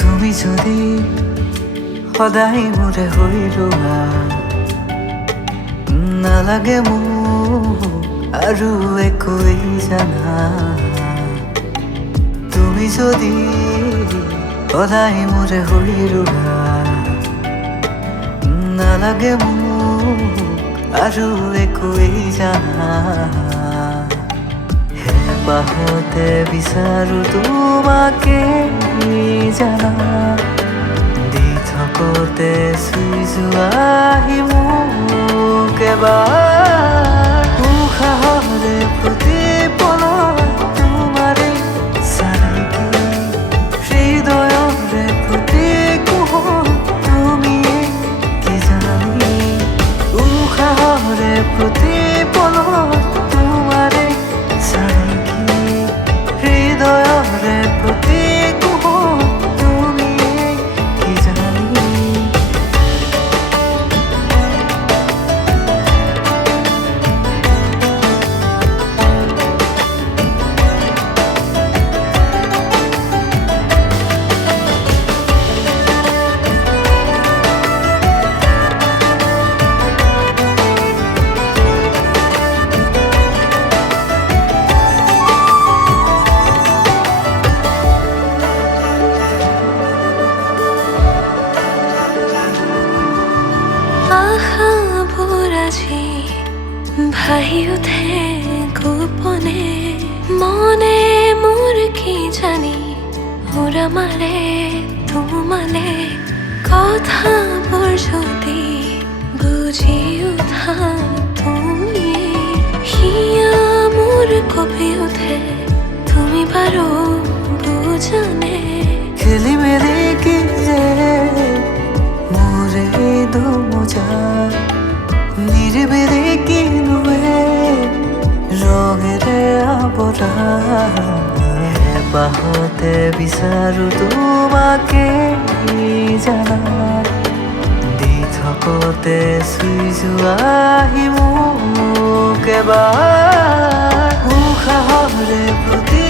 তুমি যদি সদায় মোৰে হৈ ৰোৱা, নালাগে মোক আৰু একোৱেই জানা। তুমি যদি সদায় মোৰে হৈ ৰোৱা, নালাগে মোক আৰু একোৱেই জানা। হেঁপাহতে বিচাৰো তোমাকে জানা, দি থকতে চুই যোৱাহি মোক এবাৰ। উশাহৰে প্ৰতিপলত তোমাৰে চানেকি, হৃদয়ৰে প্ৰতি কোহল তুমিয়ে কি জানি। উশাহৰে প্ৰতিপলত তোমাৰে চানেকি, হৃদয়ৰে প্ৰতি কোহল তুমিয়ে কি জানি। ভাহি উঠে গোপনে মনে মোৰ কি জানি, উৰা মাৰে তোমালে কথাবোৰ যদি বুজি উঠা তুমি। হিয়া মোৰ কঁপি উঠে তুমি বাৰু বুজানে। খেলি মেলি কি যে মোৰে দুমোজা, নিৰিবিলি কিনোৱে ৰঙেৰে আৱৰা। হেঁপাহতে বিচাৰো তোমাকে জানা, দি থকতে চুই যোৱাহি মোক এবাৰ। উশাহৰে প্ৰতি